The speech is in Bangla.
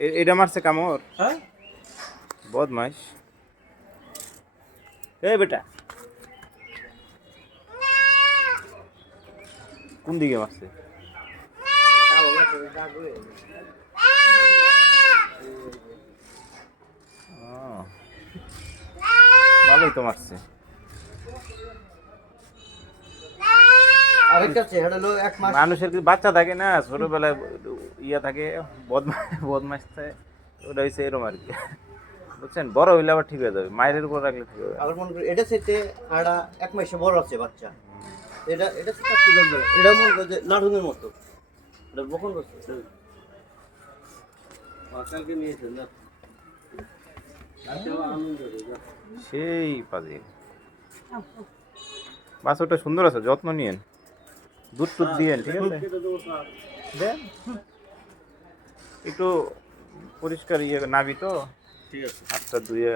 এটা মারছে কামড়? হ্যাঁ? বদমাইশ। এ বেটা। কোন দিকে মারছে? ভালোই তো মারছে। মানুষের কি বাচ্চা থাকে না? ছোটবেলায় ইয়া থাকে বদমাস বদমাস থাকে ওটা হচ্ছে এরকম আর কি। বুঝছেন? বড় হইলে আবার ঠিক হয়ে যাবে মায়ের উপর রাখলে ঠিক হবে আবার মনে করি এটা সেটে আর এক মাসে বড় আছে বাচ্চা। এটা এটা সেটা একটু দরকার এটা মনে করো যে নাটুনের মতো। এটা বকন করছে। কালকে নিয়েছেন না সেই পাজি। বাস ওটা সুন্দর আছে যত্ন নিয়েন। দুধ টুধ দিয়েন ঠিক আছে? দেন। একটু পরিষ্কার ইয়ে নাবি তো? ঠিক আছে। হাতটা ধুয়ে